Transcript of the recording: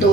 2